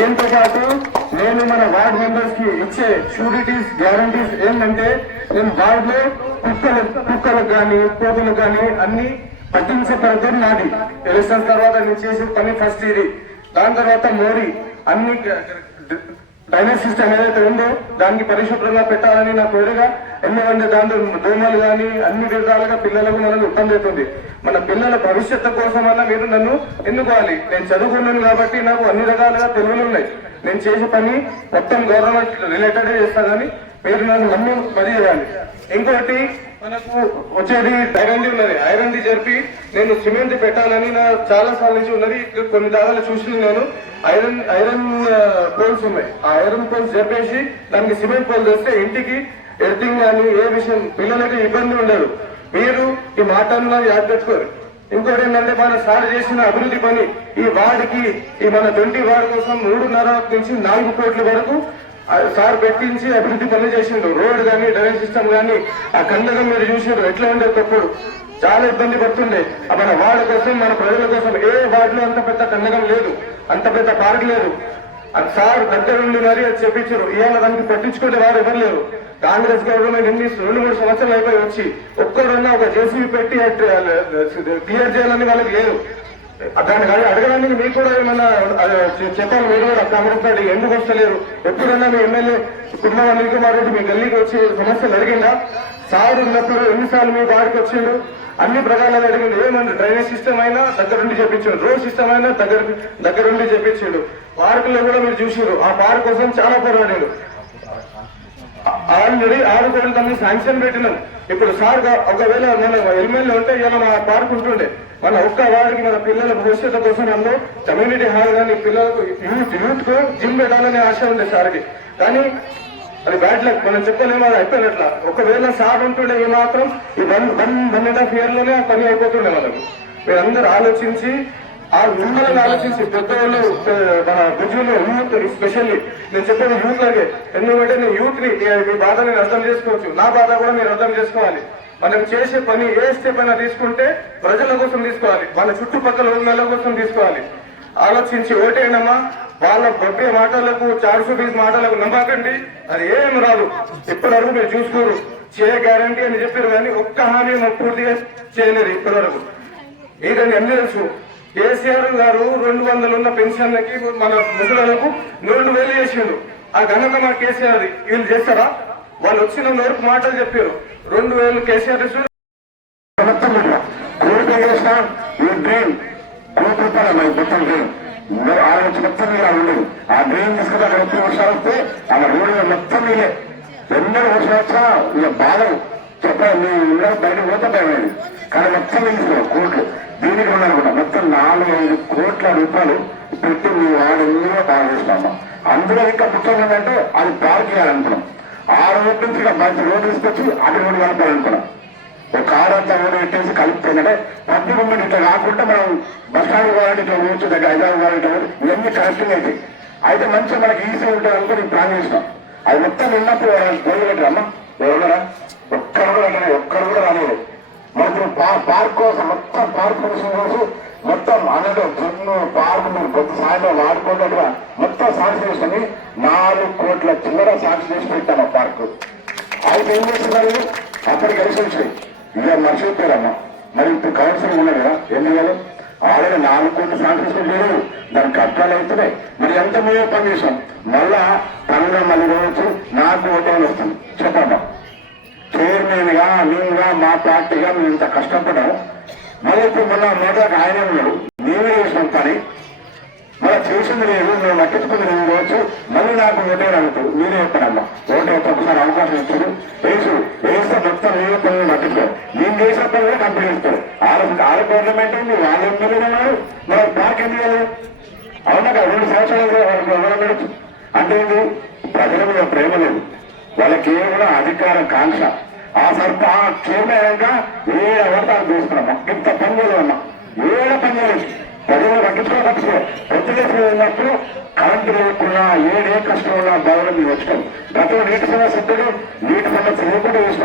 దీంతో పాటు నేను మన వార్డ్ మెంబర్స్ కి ఇచ్చే షూరిటీస్ గ్యారంటీస్ ఏంటంటే నేను వార్డ్ లో కుక్కలకు కానీ కోతులకు కానీ అన్ని పట్టించే పరిధి నాది. ఎలక్షన్ తర్వాత నేను చేసే పని ఫస్ట్ ఇది. దాని తర్వాత మోరీ అన్ని డ్రైనేజ్ సిస్టమ్ ఏదైతే ఉందో దానికి పరిశుభ్రంగా పెట్టాలని నా కోరిక. ఎందుకంటే దాంట్లో దోమలు కానీ అన్ని విధాలుగా పిల్లలకు మనకు ఇబ్బంది అవుతుంది. మన పిల్లల భవిష్యత్తు కోసమన్నా మీరు నన్ను ఎన్నుకోవాలి. నేను చదువుకున్నాను కాబట్టి నాకు అన్ని రకాలుగా తెలివిలు ఉన్నాయి. నేను చేసే పని మొత్తం గవర్నమెంట్ రిలేటెడ్ చేస్తానని మీరు నన్ను నమ్మి మరీ చేయాలి. ఇంకోటి మనకు వచ్చేది ఐరన్ ఉన్నది. ఐరన్ జరిపి నేను సిమెంట్ పెట్టాలని నా చాలా సార్లు నుంచి ఉన్నది. కొన్ని దాదాలు చూసి నేను ఐరన్ పోల్స్ ఉన్నాయి. ఆ ఐరన్ పోల్స్ జరిపేసి దానికి సిమెంట్ పోల్ చేస్తే ఇంటికి ఎడిటింగ్ కానీ ఏ విషయం పిల్లలకి ఇబ్బంది ఉండదు. మీరు ఈ మాటలను యాद పెట్టుకోరు. ఇంకోటి ఏంటంటే మన సార్ చేసిన అభివృద్ధి పని ఈ వార్డుకి ఈ మన 20 వార్డు కోసం 3.5 నుంచి 4 కోట్ల వరకు సార్ పెట్టించి అభివృద్ధి పనులు చేసిండు. రోడ్ కానీ డ్రైనేజ్ సిస్టమ్ కానీ ఆ కందకం మీరు చూసారు ఎట్లా ఉండేది. ఒకప్పుడు చాలా ఇబ్బంది పడుతుండే. మన వార్డు కోసం మన ప్రజల కోసం ఏ వార్డులో అంత పెద్ద కందకం లేదు, అంత పెద్ద పార్క్ లేదు. అది సార్ దగ్గరుండి మరి అది చెప్పించారు. ఇవాళ దానికి పట్టించుకుంటే వారు ఎవరు లేరు. కాంగ్రెస్ గవర్నమెంట్ 2-3 సంవత్సరాలు అయిపోయి వచ్చి ఒక్కరున్నా ఒక జేసీబీ పెట్టి క్లియర్ చేయాలని వాళ్ళకి లేదు. దాన్ని అడగడానికి మీకు కూడా ఏమన్నా చెప్పాలి. మీరు కూడా కాంగ్రెస్ ఎందుకు వస్తలేరు? ఎప్పుడన్నా మీ ఎమ్మెల్యే కుటుంబ అనిల్ కుమార్ రెడ్డి మీ గల్లీకి వచ్చి సమస్యలు అడిగిందా? సార్ ఉన్నప్పుడు ఎన్నిసార్లు మీ వాడికి వచ్చిండు? అన్ని ప్రకారాలు అడిగిండు. ఏమన్నా డ్రైనేజ్ సిస్టమ్ అయినా దగ్గరుండి చెప్పించాడు, రోడ్ సిస్టమ్ అయినా దగ్గరుండి చెప్పించాడు. పార్కులో కూడా మీరు చూసారు. ఆ పార్క్ కోసం చాలా పోరాడాడు. ఆల్రెడీ 6 కోట్ల తమని శాంక్షన్ పెట్టినాం. ఇప్పుడు సార్ ఒకవేళ మన ఎమ్మెల్యే ఉంటే ఇలా మన పార్క్ ఉంటుండే. మన ఒక్క వారికి మన పిల్లల భవిష్యత్తు కోసం అందులో కమ్యూనిటీ హాల్ కానీ పిల్లలకు యూత్ కు జిమ్ పెట్టాలనే ఆశ ఉంది సార్కి. కానీ అది బ్యాడ్ లక్, మనం చెప్పలేమో అది అయిపోయినట్ల. ఒకవేళ సార్ ఉంటుండే ఈ మాత్రం ఈ 1.5 year లోనే ఆ పని అయిపోతుండే. మనకు మీరందరూ ఆలోచించి ఆ మిమ్మల్ని ఆలోచించి పెద్దవాళ్ళు మన బుజులు యూత్ స్పెషల్లీ నేను చెప్పేది యూత్ లాగే. ఎందుకంటే నేను యూత్ ని మీ బాధ నేను అర్థం చేసుకోవచ్చు, నా బాధ కూడా మీరు అర్థం చేసుకోవాలి. మనం చేసే పని ఏ స్టెప్ అయినా తీసుకుంటే ప్రజల కోసం తీసుకోవాలి, వాళ్ళ చుట్టుపక్కల ఉన్న కోసం తీసుకోవాలి. ఆలోచించి ఓటేనమ్మా. వాళ్ళ బొబ్బే మాటలకు 420 మాటలకు నమ్మకండి, అది ఏం రాదు. ఇప్పటివరకు మీరు చూసుకోరు. గ్యారంటీ అని చెప్పారు కానీ ఒక్క హామీ మాకు పూర్తిగా చేయలేదు ఇప్పటివరకు. ఇదని ఎన్ని తెలుసు. కేసీఆర్ గారు 200 ఉన్న పెన్షన్లకి మన ముసలకు 2,000 చేసిండు. ఆ ఘనత మా కేసీఆర్. వీళ్ళు చేస్తారా? వాళ్ళు వచ్చిన వరకు మాటలు చెప్పారు. 2,000 కేసీఆర్ మొత్తం ఉండదు. ఆ డ్రైన్ తీసుకుంటే అక్కడ 30 వర్షాలు వస్తే ఆ రోడ్డు మొత్తం నీళ్ళే. 2 వర్షాలు వచ్చినా ఇక బాధలు చెప్పాలి. మేము బయటకు పోతే భయమైంది. కానీ మొత్తం తీసుకున్నాం కోట్లు. దీనికి ఉన్నారనుకుంటా మొత్తం 4-5 కోట్ల రూపాయలు పెట్టి మేము వాడెన్నో బాగా చేస్తున్నాం. అందులో ఇంకా ముఖ్యం ఏంటంటే అది పార్క్ చేయాలనుకున్నాం. 6 రోడ్ల నుంచి ఇక మంచి రోడ్డు తీసుకొచ్చి అటు రోడ్డు కలపాలనుకున్నాం. ఒక కారు అంతా రోడ్డు పెట్టేసి కలిపిపోయిందంటే పబ్లిక్ మూమెంట్ ఇట్లా కాకుండా మనం బస్ స్టాండ్ కావాలంటే ఇట్లా పోవచ్చు, దగ్గర హైదరాబాద్ కావాలంటే ఇవన్నీ కరెక్ట్గా అయితే అయితే మంచిగా మనకి ఈజీ ఉంటుంది అనుకుని ప్లాన్ చేసినాం. అది మొత్తం ఉన్నప్పుడు గొడవ పెట్టారమ్మా. ఎవరా ఒక్కరు కూడా రాలేదు. మనకు పార్క్ కోసం మొత్తం పార్క్ కోసం మొత్తం అన్నట్టు జున్ను పార్క్ మీరు కొద్ది సాయంత్రం వాడుకోవడం మొత్తం సాక్షి చేసుకుని 4 కోట్ల చిల్లర సాక్షి చేసి పెట్టాను ఆ పార్క్. అయితే ఏం చేస్తున్నారు? అప్పటికి కలిసి వచ్చినాయి. ఇక మర్చిపోయారమ్మా. మరి ఇప్పుడు కౌన్సిల్ ఉన్నాయి కదా, ఎన్ని వేలు ఆల్రెడీ 4 కోట్లు సాక్షి లేదు. దానికి కష్టాలు అవుతున్నాయి. మరి ఎంత మేమే పని చేసాం. మళ్ళా పనులు మళ్ళీ పోవచ్చు. నాకు ఓటేలు వస్తుంది. చెప్పమ్మా. చైర్మన్ గా మేముగా మా పార్టీగా మేము ఇంత కష్టపడ్డాము. మళ్ళీ ఇప్పుడు మొన్న మొదటి ఆయన ఉన్నాడు. మేమే చేసినాం పని. మళ్ళీ చేసింది లేదు, మేము నటించుకుంది నేను పోవచ్చు. మళ్ళీ నాకు ఓటేలు అడుగుతారు. మీరే చెప్పారమ్మా. ఓటే ఒకసారి అవకాశం ఇచ్చారు. వేస్తే మొత్తం మీరే పనులు నటిస్తారు. మేము చేసిన పనులు కంప్లీట్ చేస్తారు. 6 గవర్నమెంట్ ఉంది. వాళ్ళు ఎమ్మెల్యేలు ఉన్నారు. మరి పార్క్ ఎందుకు వెళ్ళదు? అవునా కదా? 2 సంవత్సరాలు వాళ్ళకి గవర్నమెంట్ అంటే ప్రజల మీద ప్రేమ లేదు. వాళ్ళకి కేవలం అధికారం కాంక్ష. ఆ చైర్మన్ ఏడవతాలు చూస్తున్నామా. ఇంత పని చేయలేమన్నా. ఏడ పని చేయలేదు. ప్రజలు పట్టించుకోవచ్చు. పొద్దున ఉన్నప్పుడు కరెంటు లేకున్నా ఏ కష్టం ఉన్నా బాగా మీరు వచ్చాం. గతంలో నీటి సమస్య నీటి సమస్య లేకుండా చూసినాం.